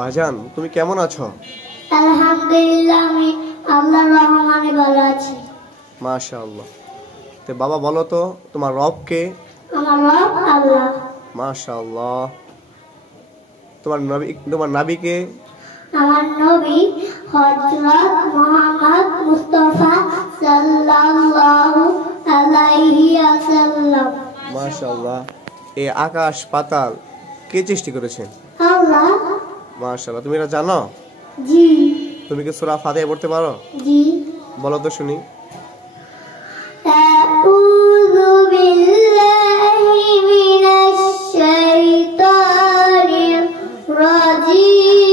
ভাইজান তুমি কেমন আছো? আলহামদুলিল্লাহ, আমি আল্লাহর রহমতে ভালো আছি। মাশাআল্লাহ। তো বাবা বলো তো তোমার রব কে? আমার রব আল্লাহ। মাশাআল্লাহ। তোমার নবী কে? আমার নবী হযরত মুহাম্মদ মুস্তাফা সাল্লাল্লাহু আলাইহি ওয়াসাল্লাম। মাশাআল্লাহ। এই আকাশ পাতাল কে সৃষ্টি করেছেন? আল্লাহ। মাশাআল্লাহ। তুমি এটা জানো? জি। তুমি কি সূরা ফাতিহা পড়তে পারো? জি। বলো তো শুনি। আউযু বিল্লাহি মিনাশ শাইতানির রাজিম।